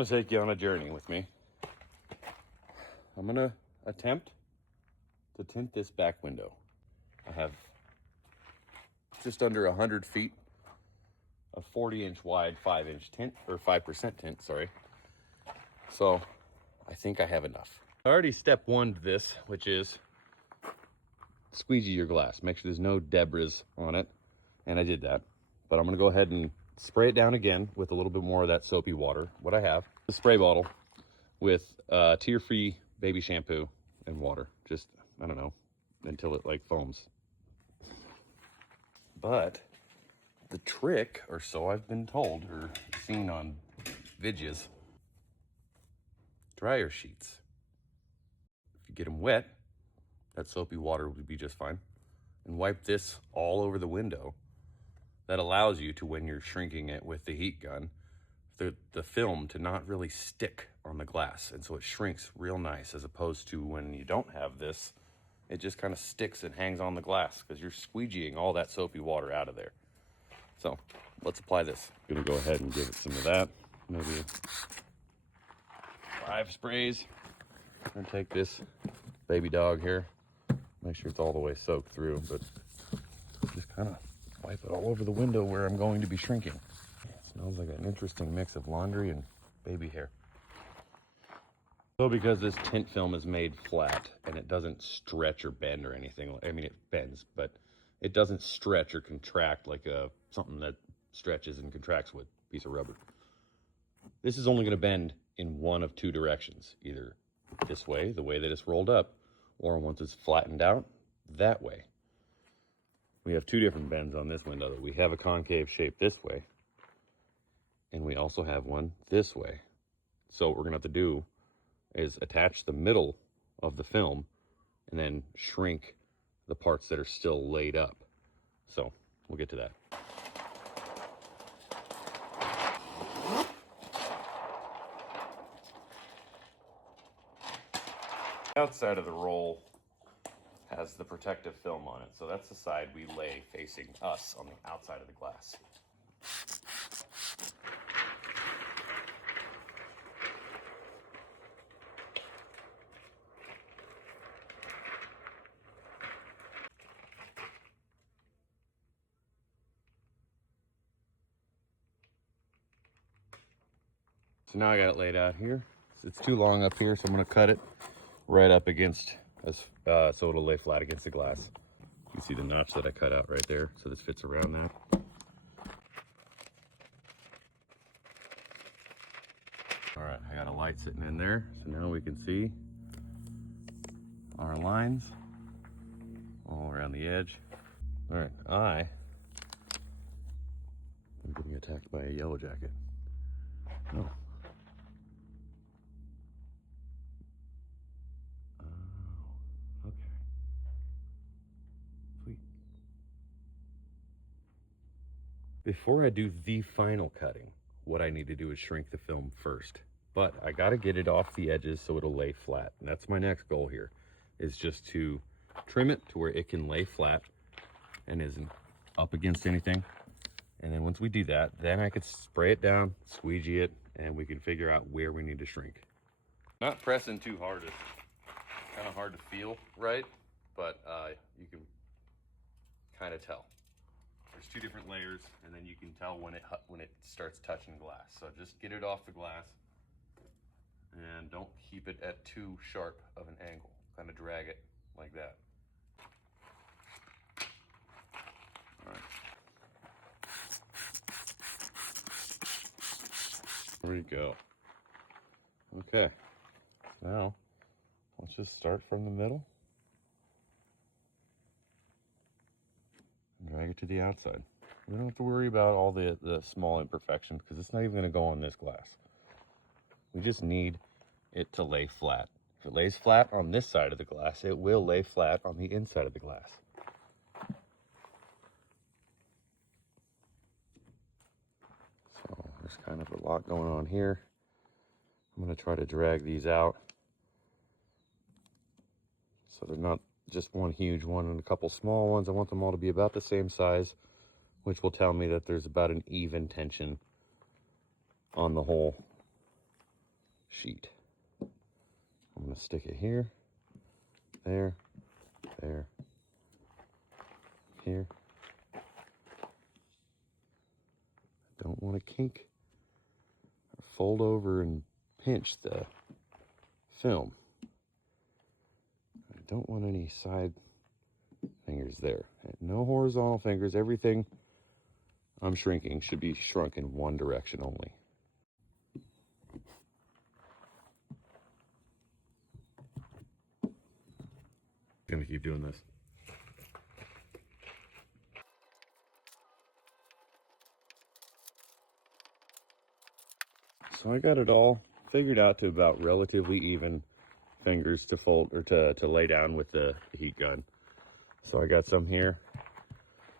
I'm gonna take you on a journey with me. I'm gonna attempt to tint this back window. I have just under 100 feet of 40-inch wide 5-inch tint, or 5% tint, sorry. So I think I have enough. I already step one to this, which is squeegee your glass. Make sure there's no debris on it, and I did that. But I'm gonna go ahead and spray it down again with a little bit more of that soapy water. What I have, a spray bottle with tear-free baby shampoo and water. Just, I don't know, until it like foams. But the trick, or so I've been told or seen on videos, dryer sheets. If you get them wet, that soapy water would be just fine. And wipe this all over the window. That allows you to, when you're shrinking it with the heat gun, the film to not really stick on the glass. And so it shrinks real nice, as opposed to when you don't have this, it just kind of sticks and hangs on the glass because you're squeegeeing all that soapy water out of there. So let's apply this. I'm gonna go ahead and give it some of that. Maybe 5 sprays. I'm gonna take this baby dog here. Make sure it's all the way soaked through, but just kind of wipe it all over the window where I'm going to be shrinking. It smells like an interesting mix of laundry and baby hair. So because this tint film is made flat and it doesn't stretch or bend or anything, I mean it bends, but it doesn't stretch or contract like something that stretches and contracts with a piece of rubber. This is only going to bend in one of two directions, either this way, the way that it's rolled up, or once it's flattened out, that way. We have two different bends on this window. We have a concave shape this way, and we also have one this way. So what we're gonna have to do is attach the middle of the film and then shrink the parts that are still laid up. So we'll get to that. Outside of the roll has the protective film on it. So that's the side we lay facing us on the outside of the glass. So now I got it laid out here. It's too long up here, so I'm gonna cut it right up against, so it'll lay flat against the glass. You can see the notch that I cut out right there, so this fits around that. All right, I got a light sitting in there, so now we can see our lines all around the edge. All right, I'm getting attacked by a yellow jacket. Oh. Okay. Sweet. Before I do the final cutting, what I need to do is shrink the film first. But I gotta get it off the edges so it'll lay flat. And that's my next goal here, is just to trim it to where it can lay flat and isn't up against anything. And then once we do that, then I could spray it down, squeegee it, and we can figure out where we need to shrink. Not pressing too hard, it's kind of hard to feel right, but you can kind of tell. There's two different layers, and then you can tell when it starts touching glass. So just get it off the glass, and don't keep it at too sharp of an angle. Kind of drag it like that. All right. There we go. Okay, now let's just start from the middle and drag it to the outside. We don't have to worry about all the small imperfections because it's not even going to go on this glass. We just need it to lay flat. If it lays flat on this side of the glass, it will lay flat on the inside of the glass. So there's kind of a lot going on here. I'm going to try to drag these out so they're not just one huge one and a couple small ones. I want them all to be about the same size, which will tell me that there's about an even tension on the whole sheet. I'm going to stick it here, there, there, here. I don't want to kink or fold over and pinch the film. I don't want any side fingers there. No horizontal fingers. Everything I'm shrinking should be shrunk in one direction only. Gonna keep doing this. So I got it all figured out to about relatively even fingers to fold or to lay down with the heat gun. So I got some here.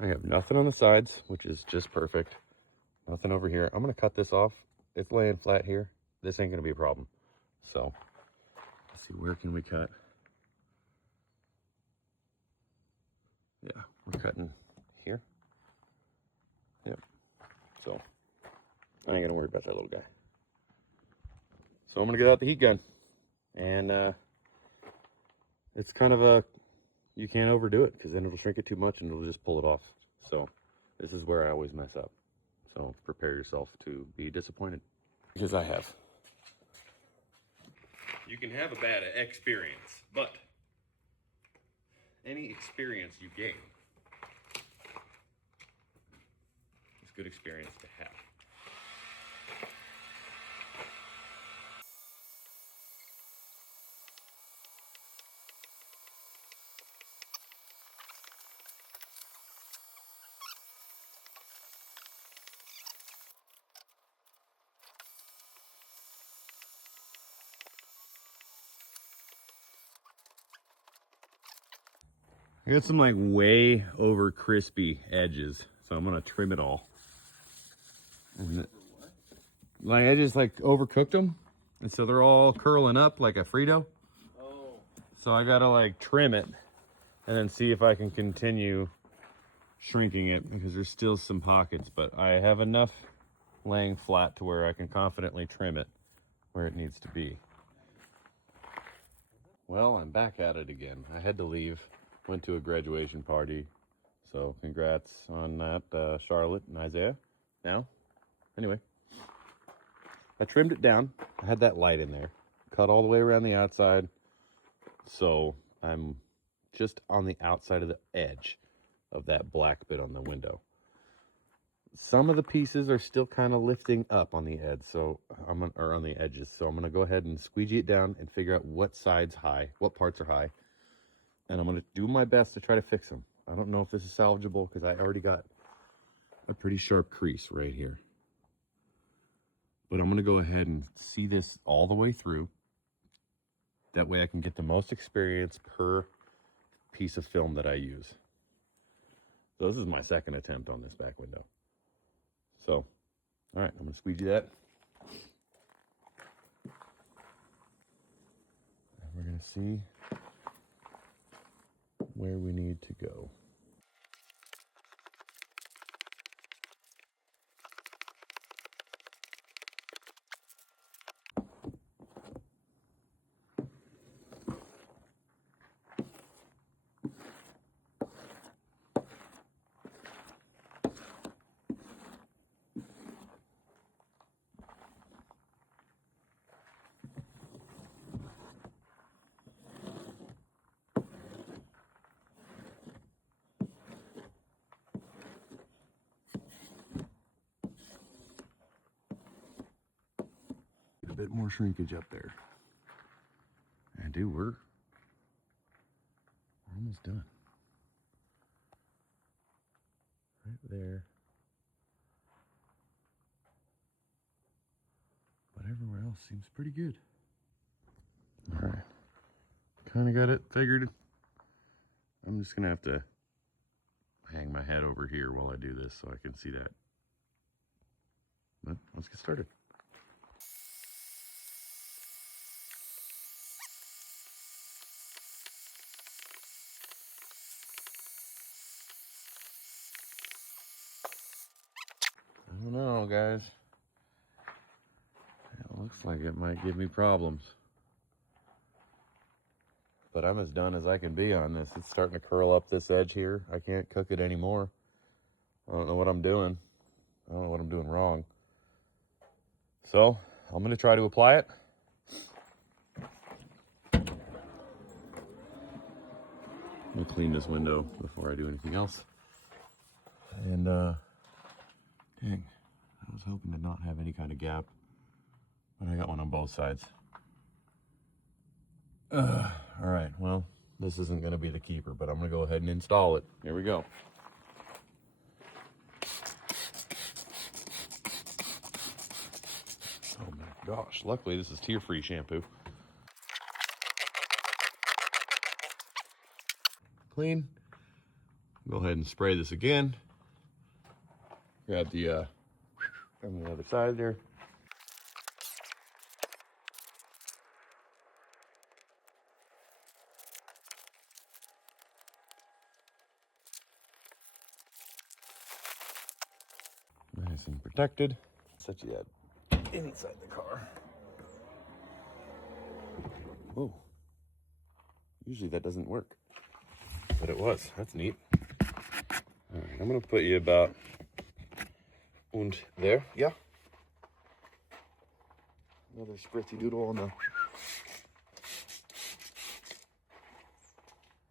I have nothing on the sides, which is just perfect. Nothing over here. I'm gonna cut this off. It's laying flat here. This ain't gonna be a problem. So let's see, where can we cut? Yeah, we're cutting here. Yep. So I ain't gonna worry about that little guy. So I'm gonna get out the heat gun, and it's kind of a, you can't overdo it because then it'll shrink it too much and it'll just pull it off. So this is where I always mess up. So prepare yourself to be disappointed, because I have. You can have a bad experience, but any experience you gain is good experience to have. I got some like way over crispy edges, so I'm gonna trim it all. And like I just like overcooked them, and so they're all curling up like a Frito. Oh. So I gotta like trim it, and then see if I can continue shrinking it, because there's still some pockets, but I have enough laying flat to where I can confidently trim it where it needs to be. Well, I'm back at it again. I had to leave. Went to a graduation party. So congrats on that, Charlotte and Isaiah. Now, anyway, I trimmed it down. I had that light in there. Cut all the way around the outside. So I'm just on the outside of the edge of that black bit on the window. Some of the pieces are still kind of lifting up on the edge, so or on the edges. So I'm gonna go ahead and squeegee it down and figure out what side's high, what parts are high, and I'm gonna do my best to try to fix them. I don't know if this is salvageable because I already got a pretty sharp crease right here. But I'm gonna go ahead and see this all the way through. That way I can get the most experience per piece of film that I use. So this is my second attempt on this back window. So, all right, I'm gonna squeegee that. And we're gonna see where we need to go. A bit more shrinkage up there. And dude, we're almost done. Right there. But everywhere else seems pretty good. All right. Kind of got it figured. I'm just gonna have to hang my head over here while I do this so I can see that. But let's get started. I don't know, guys. It looks Looks like it might give me problems. But I'm as done as I can be on this. It's starting to curl up this edge here. I can't cook it anymore. I don't know what I'm doing. I don't know what I'm doing wrong. So I'm gonna try to apply it. I'm gonna clean this window before I do anything else. And dang, I was hoping to not have any kind of gap, but I got one on both sides. All right, well, this isn't gonna be the keeper, but I'm gonna go ahead and install it. Here we go. Oh my gosh, luckily this is tear-free shampoo. Clean. Go ahead and spray this again. Grab the from the other side there. Nice and protected. Set you that inside the car. Oh, usually that doesn't work, but it was. That's neat. All right, I'm gonna put you about and there, yeah. Another spritzy doodle on the.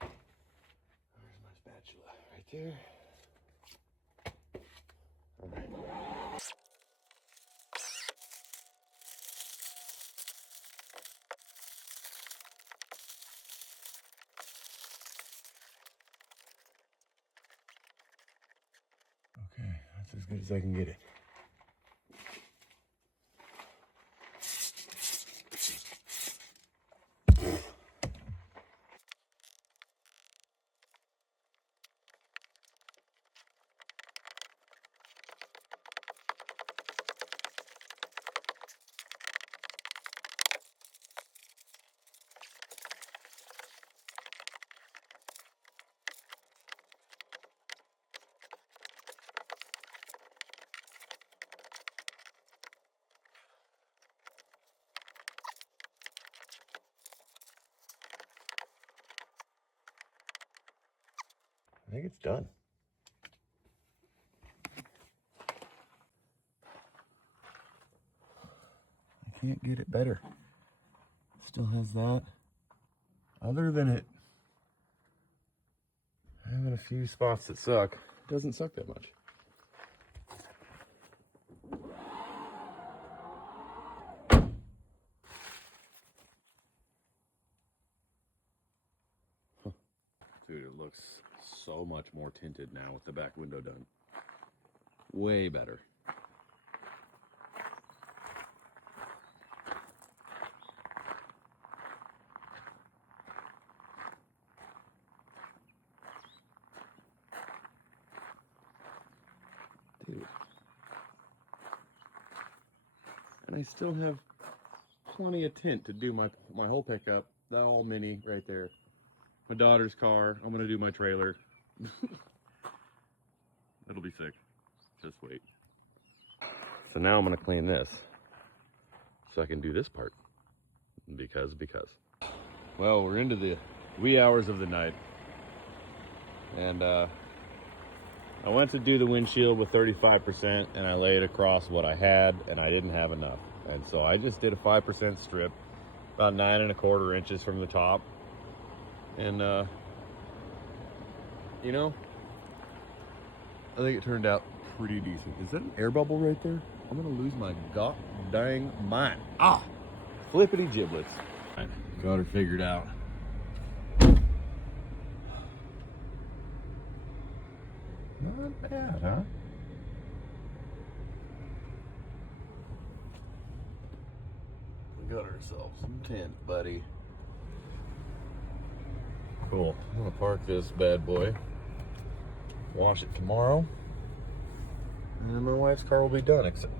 There's my spatula right there. All right. Okay, that's as good as I can get it. I think it's done. I can't get it better. Still has that. Other than it having a few spots that suck, it doesn't suck that much. Dude, it looks so much more tinted now with the back window done. Way better. Dude. And I still have plenty of tint to do my whole pickup. The all mini right there. My daughter's car. I'm gonna do my trailer. It'll be sick. Just wait. So now I'm gonna clean this so I can do this part. Because. Well, we're into the wee hours of the night. And I went to do the windshield with 35% and I laid across what I had and I didn't have enough. And so I just did a 5% strip, about 9 1/4 inches from the top. And, you know, I think it turned out pretty decent. Is that an air bubble right there? I'm gonna lose my god dang mind. Ah, flippity giblets. Right, got her figured out. Not bad, huh? We got ourselves some tint, buddy. Cool. I'm gonna park this bad boy, wash it tomorrow, and then my wife's car will be done. Except